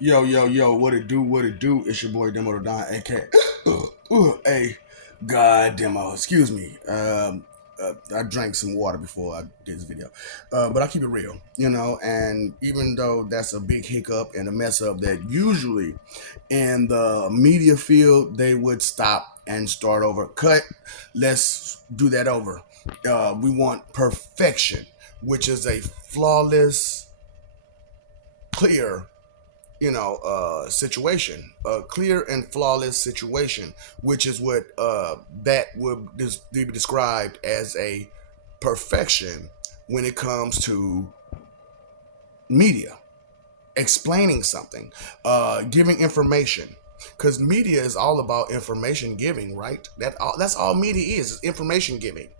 Yo, yo, yo, what it do, what it do? It's your boy Demo the Don, aka hey, God Demo, excuse me. I drank some water before I did this video. But I keep it real, and even though that's a big hiccup and a mess up that usually in the media field they would stop and start over. Cut, let's do that over. We want perfection, which is a flawless, clear situation, a clear and flawless situation, which is what that would be described as a perfection when it comes to media, explaining something, giving information. Because media is all about information giving, right? That's all media is information giving,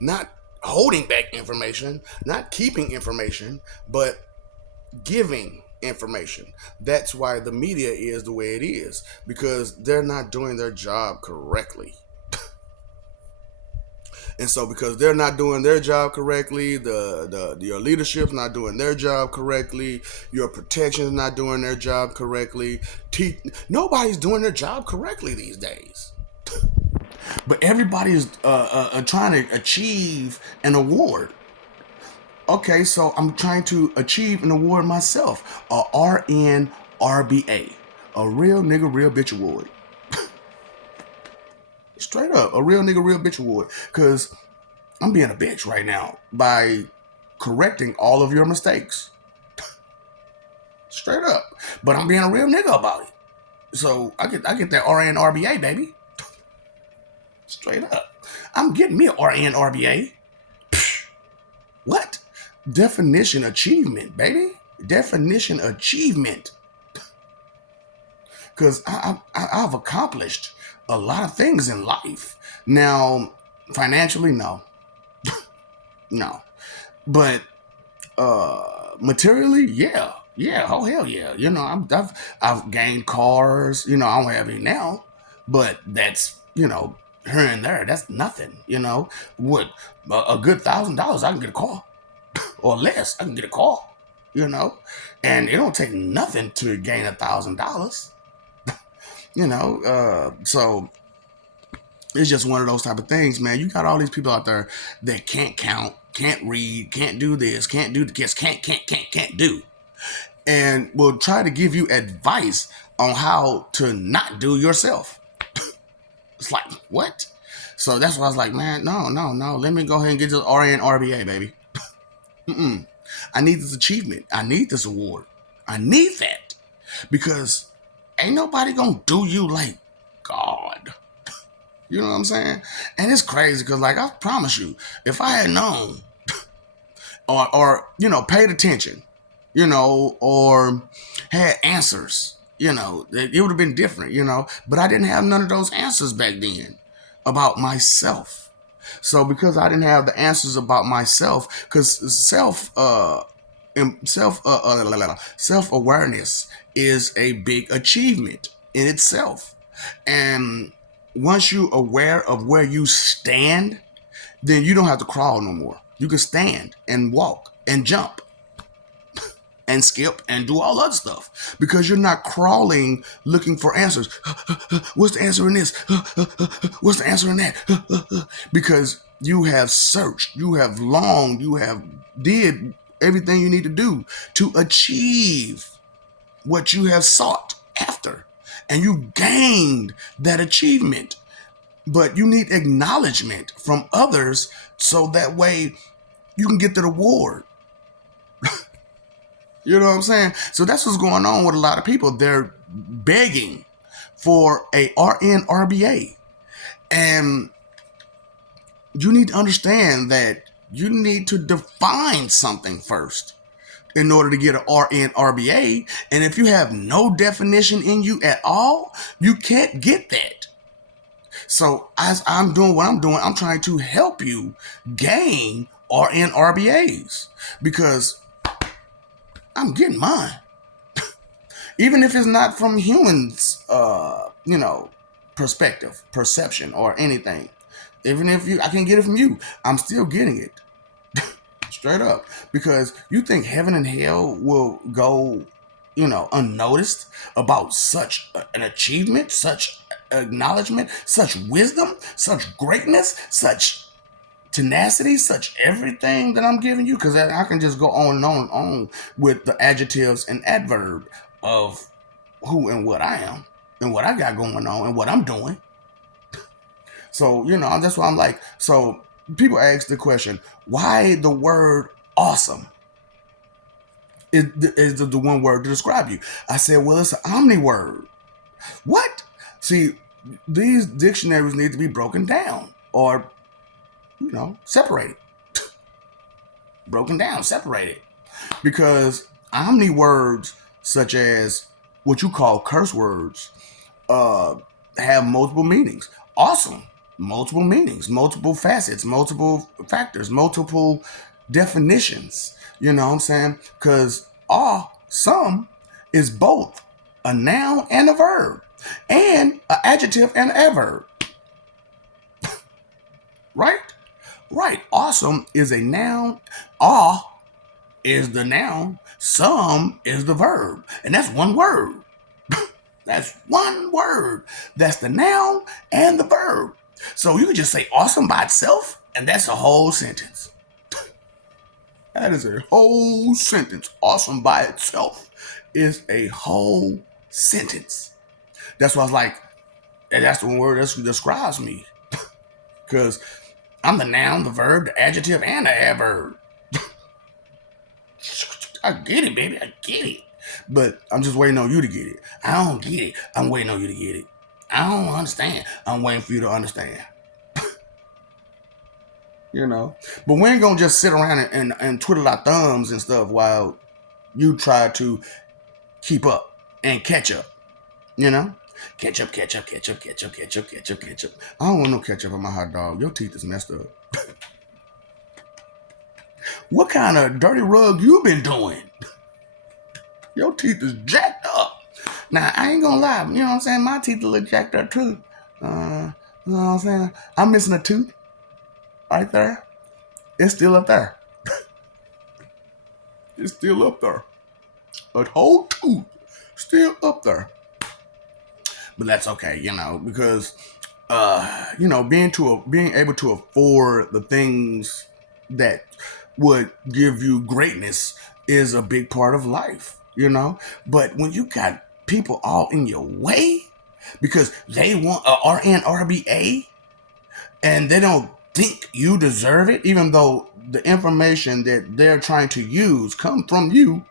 not holding back information, not keeping information, but giving information. That's why the media is the way it is, because they're not doing their job correctly. And so because they're not doing their job correctly, the your leadership's not doing their job correctly, your protection's not doing their job correctly. Nobody's doing their job correctly these days. But everybody is trying to achieve an award. Okay, so I'm trying to achieve an award myself, a RNRBA, a real nigga, real bitch award. Straight up, a real nigga, real bitch award. Because I'm being a bitch right now by correcting all of your mistakes. Straight up. But I'm being a real nigga about it. So I get that RNRBA, baby. Straight up. I'm getting me a RNRBA. What? Definition achievement, baby. Definition achievement. Because I've accomplished a lot of things in life. Now, financially, no. No. But materially, yeah. Yeah, oh hell yeah. I've gained cars, I don't have any now. But that's, here and there, that's nothing, What a good $1,000 I can get a car. Or less, I can get a car, and it don't take nothing to gain $1,000, so it's just one of those type of things, man. You got all these people out there that can't count, can't read, can't do this, can't do this, can't do, and will try to give you advice on how to not do yourself. It's like, what? So that's why I was like, man, no, let me go ahead and get this RNRBA, baby. I need this achievement. I need this award. I need that. Because ain't nobody gonna do you like God. You know what I'm saying? And it's crazy because, like, I promise you, if I had known or paid attention, or had answers, it would have been different, But I didn't have none of those answers back then about myself. So because I didn't have the answers about myself, because self awareness is a big achievement in itself, and once you're aware of where you stand, then you don't have to crawl no more. You can stand and walk and jump and skip and do all other stuff because you're not crawling looking for answers. What's the answer in this? What's the answer in that? Because you have searched, you have longed, you have did everything you need to do to achieve what you have sought after, and you gained that achievement. But you need acknowledgement from others so that way you can get the reward. You know what I'm saying? So that's what's going on with a lot of people. They're begging for a RNRBA. And you need to understand that you need to define something first in order to get an RNRBA. And if you have no definition in you at all, you can't get that. So as I'm doing what I'm doing, I'm trying to help you gain RNRBAs because I'm getting mine. Even if it's not from humans, perspective, perception, or anything. Even if I can't get it from you, I'm still getting it. Straight up. Because you think heaven and hell will go unnoticed about such an achievement, such acknowledgement, such wisdom, such greatness, such tenacity, such everything that I'm giving you? Because I can just go on and on and on with the adjectives and adverb of who and what I am and what I got going on and what I'm doing. So, that's why I'm like, so people ask the question, why the word awesome is the one word to describe you? I said, well, it's an omni word. What? See, these dictionaries need to be broken down or, separated. Broken down, separated. Because omni words, such as what you call curse words, have multiple meanings. Awesome, multiple meanings, multiple facets, multiple factors, multiple definitions. You know what I'm saying? Because awesome is both a noun and a verb, and an adjective and an adverb. Right? Right. Awesome is a noun. Awe is the noun. Some is the verb. And that's one word. That's one word. That's the noun and the verb. So you can just say awesome by itself, and that's a whole sentence. That is a whole sentence. Awesome by itself is a whole sentence. That's why I was like, and that's the one word that describes me. Because I'm the noun, the verb, the adjective, and the adverb. I get it, baby. I get it. But I'm just waiting on you to get it. I don't get it. I'm waiting on you to get it. I don't understand. I'm waiting for you to understand. But we ain't going to just sit around and twiddle our thumbs and stuff while you try to keep up and catch up. Ketchup, ketchup, ketchup, ketchup, ketchup, ketchup, ketchup. I don't want no ketchup on my hot dog. Your teeth is messed up. What kind of dirty rug you been doing? Your teeth is jacked up. Now, I ain't gonna lie. You know what I'm saying? My teeth look jacked up too. You know what I'm saying? I'm missing a tooth right there. It's still up there. It's still up there. A whole tooth still up there. But that's okay, because being able to afford the things that would give you greatness is a big part of life, But when you got people all in your way because they want a RNRBA and they don't think you deserve it, even though the information that they're trying to use come from you,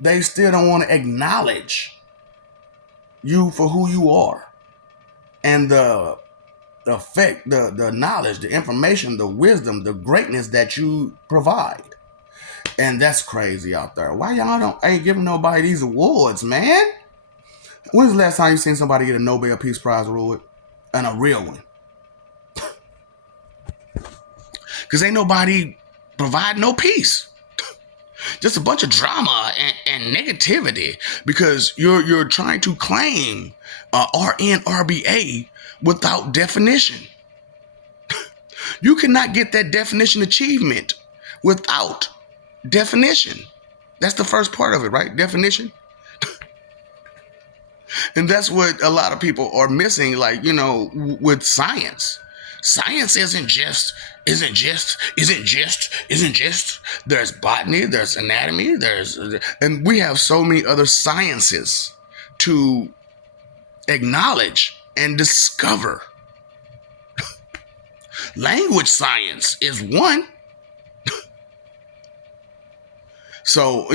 they still don't want to acknowledge you for who you are and the effect, the knowledge, the information, the wisdom, the greatness that you provide. And that's crazy out there. Why y'all ain't giving nobody these awards, man? When's the last time you seen somebody get a Nobel Peace Prize award? And a real one? Because ain't nobody provide no peace. Just a bunch of drama and negativity because you're trying to claim RNRBA without definition. You cannot get that definition achievement without definition. That's the first part of it, right? Definition. And that's what a lot of people are missing, with science. Science isn't just. There's botany, there's anatomy, and we have so many other sciences to acknowledge and discover. Language science is one. So,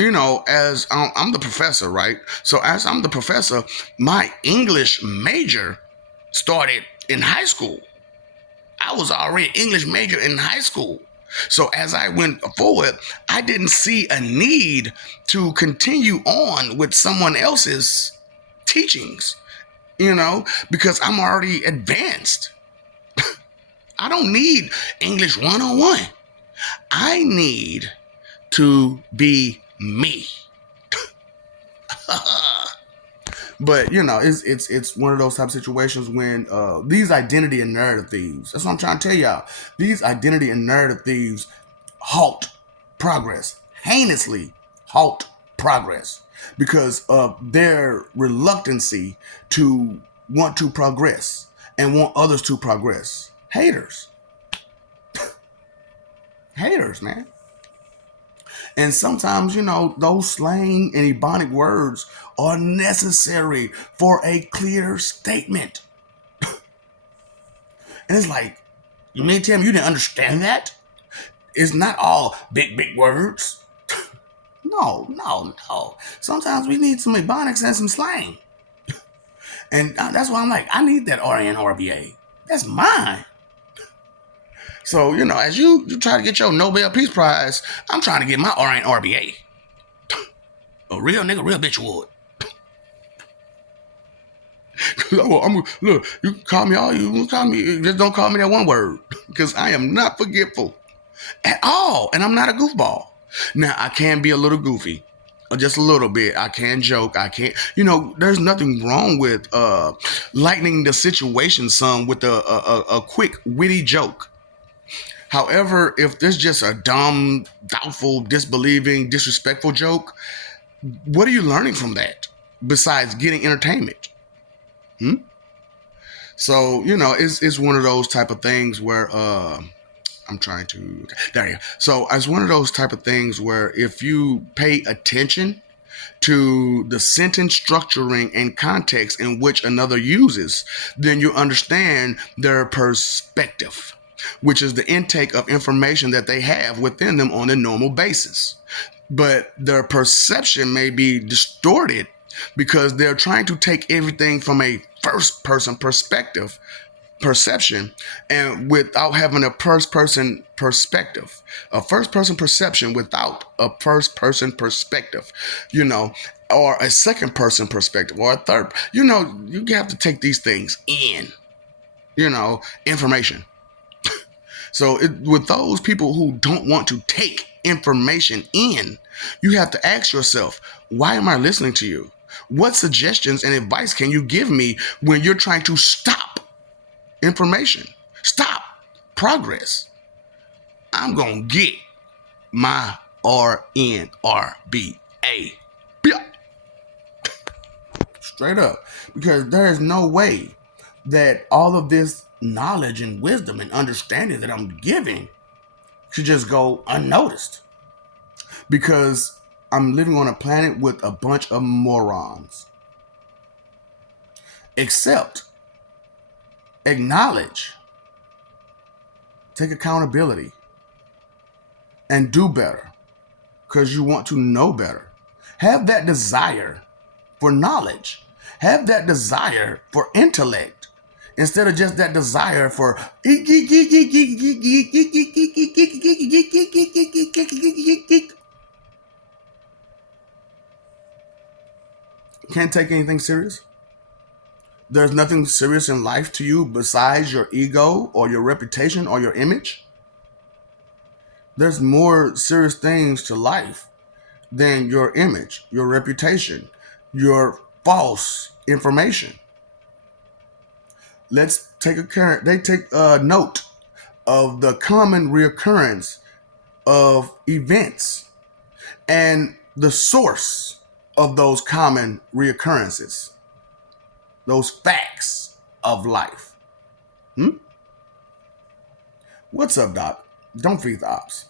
as I'm the professor, right? So as I'm the professor, my English major started in high school. I was already an English major in high school. So as I went forward, I didn't see a need to continue on with someone else's teachings, because I'm already advanced. I don't need English 101. I need to be me. But it's one of those type of situations when these identity and narrative thieves. That's what I'm trying to tell y'all. These identity and narrative thieves halt progress, heinously halt progress because of their reluctancy to want to progress and want others to progress. Haters. Haters, man. And sometimes, those slang and ebonic words are necessary for a clear statement. And it's like, you mean to tell me you didn't understand that? It's not all big, big words. No. Sometimes we need some ebonics and some slang. And that's why I'm like, I need that RNRBA. That's mine. So, as you try to get your Nobel Peace Prize, I'm trying to get my RNRBA. A real nigga, real bitch would. Look, you can call me all you call me. Just don't call me that one word. Because I am not forgetful at all. And I'm not a goofball. Now, I can be a little goofy. Just a little bit. I can joke. I can't. There's nothing wrong with lightening the situation some with a quick, witty joke. However, if there's just a dumb, doubtful, disbelieving, disrespectful joke, what are you learning from that besides getting entertainment? So, it's one of those type of things where I'm trying to, there you go. So it's one of those type of things where if you pay attention to the sentence structuring and context in which another uses, then you understand their perspective, which is the intake of information that they have within them on a normal basis. But their perception may be distorted because they're trying to take everything from a first person perception and without having a first person perspective, a first person perception without a first person perspective, or a second person perspective or a third, you have to take these things in, information. So with those people who don't want to take information in, you have to ask yourself, why am I listening to you? What suggestions and advice can you give me when you're trying to stop information? Stop progress. I'm going to get my RNRBA. Straight up. Because there is no way that all of this knowledge and wisdom and understanding that I'm giving should just go unnoticed. Because I'm living on a planet with a bunch of morons. Accept, acknowledge, take accountability, and do better because you want to know better. Have that desire for knowledge. Have that desire for intellect instead of just that desire for can't take anything serious. There's nothing serious in life to you besides your ego or your reputation or your image. There's more serious things to life than your image, your reputation, your false information. Let's take a note of the common reoccurrence of events and the source of those common reoccurrences, those facts of life. What's up, Doc? Don't feed the ops.